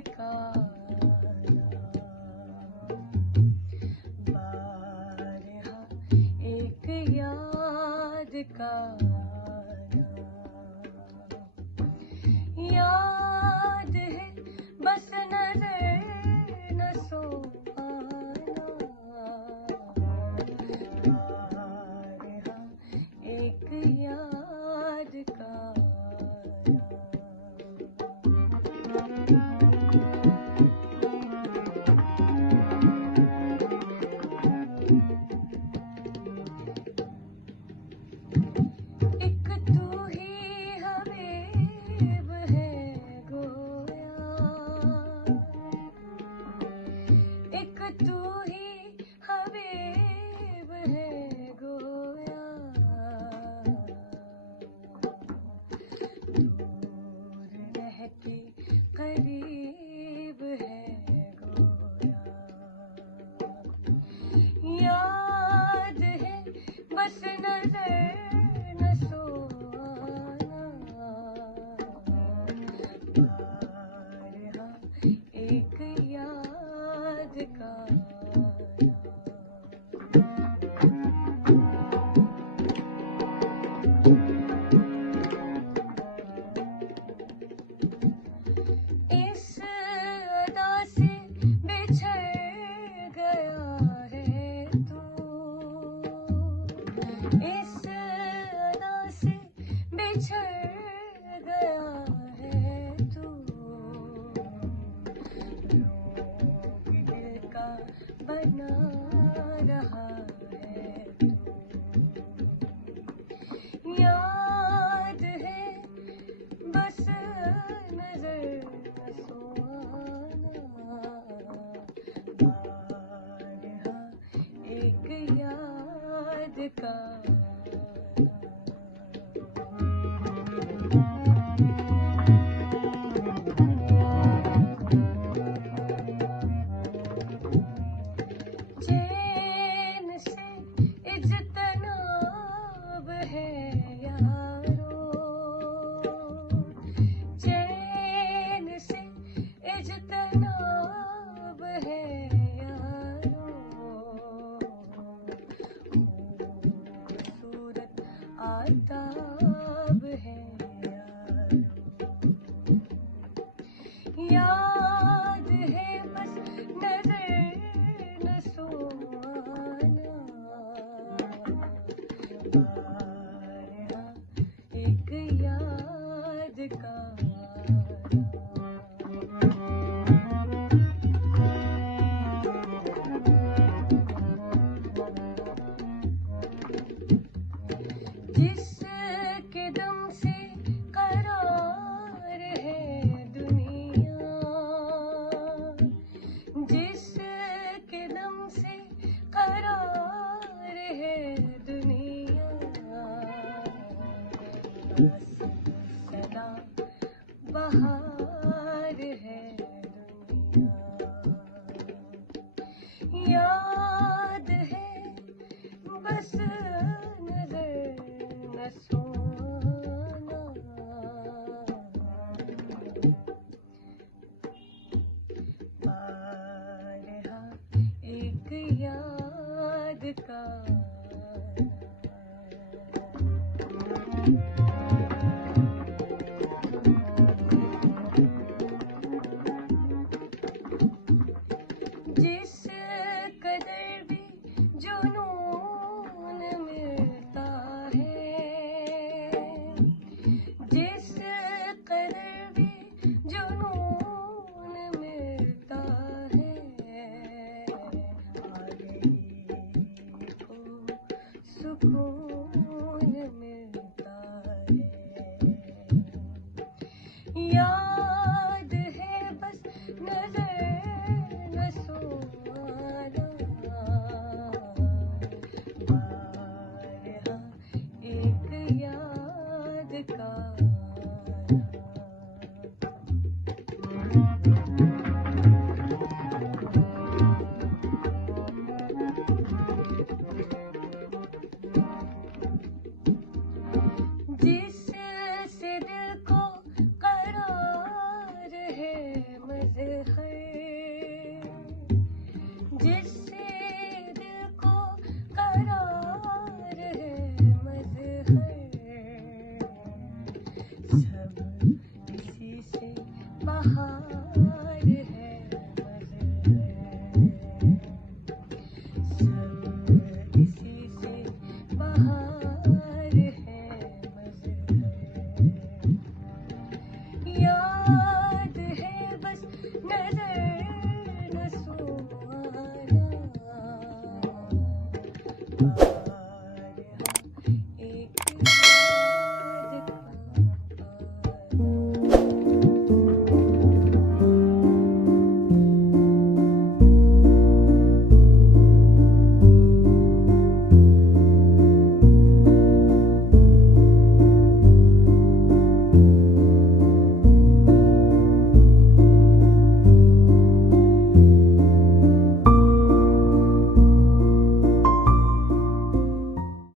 का बारहा एक याद का याद है बस नजर न सो आना बारहा एक याद का तू ही हबीब है गोया दूर रहती करीब है गोया याद है बस नजर न सो आना बारहा एक याद का इस अदा से बिछड़ गया है तू इस अदा से बिछड़ गया है तू लोग दिल का बना रहा है तू याद है बस नजर न सो आना बारहा एक याद का चैन से इज्तनाब है यारो चैन से इज्तनाब है यारो खूबसूरत आदाब है यारो याद है बस नजर न सो आना बारहा एक याद का जिस कदम से करार है दुनिया जिस कदम से करार है दुनिया बस सदा बहार है दुनिया याद है बस नजर न सो आना बारहा एक याद का जिस कदर भी जुनून मिलता है जिस कदर भी जुनून मिलता है आगे ही कहा